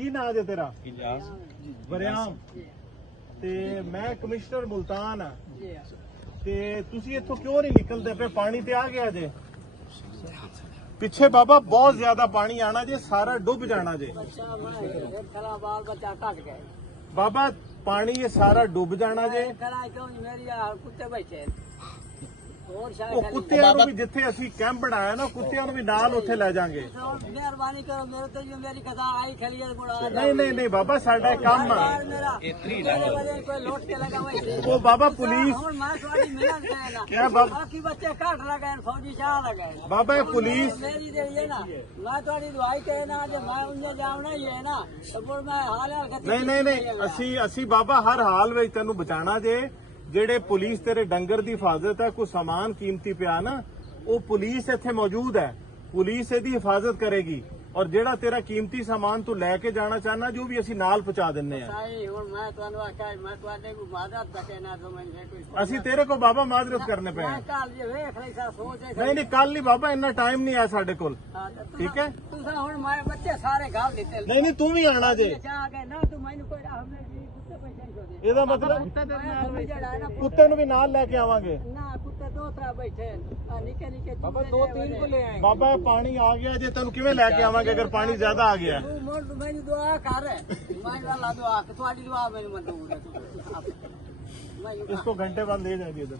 ਕੀ ਨਾਂ ਜੇ ਤੇਰਾ? ਵਰਿਆਮ। ਤੇ ਮੈਂ ਕਮਿਸ਼ਨਰ ਮੁਲਤਾਨ ਆ। ਤੇ ਤੁਸੀਂ ਇੱਥੋਂ ਕਿਉਂ ਨਹੀਂ ਨਿਕਲਦੇ ਪਏ? ਪਾਣੀ ਤੇ ਆ ਗਿਆ ਜੇ ਪਿੱਛੇ ਬਾਬਾ, ਬਹੁਤ ਜ਼ਿਆਦਾ ਪਾਣੀ ਆਣਾ ਜੇ, ਸਾਰਾ ਡੁੱਬ ਜਾਣਾ ਜੇ ਬਾਬਾ। ਪਾਣੀ ਇਹ ਸਾਰਾ ਡੁੱਬ ਜਾਣਾ ਜੇ। ਉਹ ਕੁੱਤਿਆਂ ਨੂੰ ਵੀ, ਜਿੱਥੇ ਅਸੀਂ ਕੈਂਪ ਬਣਾਇਆ ਨਾ, ਕੁੱਤਿਆਂ ਨੂੰ ਵੀ ਨਾਲ ਉੱਥੇ ਲੈ ਜਾਾਂਗੇ। ਮਿਹਰਬਾਨੀ ਕਰੋ, ਮੇਰੇ ਤੇ ਮੇਰੀ ਕਥਾ ਆਈ ਖੜੀ ਹੈ। ਨਹੀਂ ਬਾਬਾ, ਸਾਡਾ ਕੰਮ ਆ। ਉਹ ਬਾਬਾ ਪੁਲਿਸ ਕਿਆ ਬਾਬਾ, ਬੱਚੇ ਘੱਟ ਲਗਾਏ, ਫੌਜੀ ਸ਼ਾਹ ਲਗਾਏ ਬਾਬਾ ਇਹ ਪੁਲਿਸ ਮੇਰੀ ਜਿਹੜੀ ਹੈ ਨਾ, ਮੈਂ ਤੁਹਾਡੀ ਦਵਾਈ ਤੇ ਨਾ ਜੇ ਮੈਂ ਉਹਨੇ ਜਾਵਣਾ ਹੀ ਹੈ ਨਾ, ਤੇ ਫਿਰ ਮੈਂ ਹਾਲ ਨਹੀਂ ਅਸੀਂ ਬਾਬਾ ਹਰ ਹਾਲ ਵਿੱਚ ਤੈਨੂੰ ਬਚਾਣਾ ਜੇ। ਜਿਹੜੇ ਪੁਲਿਸ ਤੇਰੇ ਡੰਗਰ ਦੀ ਹਿਫਾਜ਼ਤ ਹੈ, ਕੋਈ ਸਮਾਨ ਕੀਮਤੀ ਪਿਆ ਨਾ, ਉਹ ਪੁਲਿਸ ਇੱਥੇ ਮੌਜੂਦ ਹੈ, ਪੁਲਿਸ ਇਹਦੀ ਹਿਫਾਜ਼ਤ ਕਰੇਗੀ। ਔਰ ਜਿਹੜਾ ਤੇਰਾ ਕੀਮਤੀ ਸਮਾਨ ਤੂੰ ਲੈ ਕੇ ਜਾਣਾ ਚਾਹਨਾ, ਜੋ ਵੀ ਅਸੀਂ ਨਾਲ ਪਹੁੰਚਾ ਦਿੰਨੇ ਆ। ਅਸੀਂ ਤੇਰੇ ਕੋ ਬਾਬਾ ਮਾਜ਼ਰਤ ਕਰਨੇ ਪਏ। ਨਹੀਂ ਕੱਲ ਨਹੀਂ ਬਾਬਾ, ਇੰਨਾ ਟਾਈਮ ਨਹੀਂ ਆ ਸਾਡੇ ਕੋਲ। ਠੀਕ ਹੈ, ਬੱਚੇ ਸਾਰੇ ਘਾਲ ਦਿੱਤੇ। ਨਹੀਂ ਤੂੰ ਵੀ ਆਣਾ ਜੇ। ਇਹਦਾ ਮਤਲਬ ਕੁੱਤੇ ਨੂੰ ਵੀ ਨਾਲ ਲੈ ਕੇ ਆਵਾਂਗੇ। ਬਾਬਾ 2-3 को ले आए। ਬਾਬਾ ਪਾਣੀ ਆ ਗਿਆ ਜੇ, ਤੈਨੂੰ ਕਿਵੇਂ ਲੈ ਕੇ ਆਵਾਂਗੇ ਅਗਰ ਪਾਣੀ ਜ਼ਿਆਦਾ ਆ ਗਿਆ? ਮੈਨੂੰ ਦੁਆ ਕਰ, ਮੈਂ ਅੱਲਾ ਦੁਆ, ਤੁਹਾਡੀ ਦੁਆ ਮੈਨੂੰ ਮਨਜ਼ੂਰ ਹੈ। इसको घंटे बाद ले जाएंगे इधर।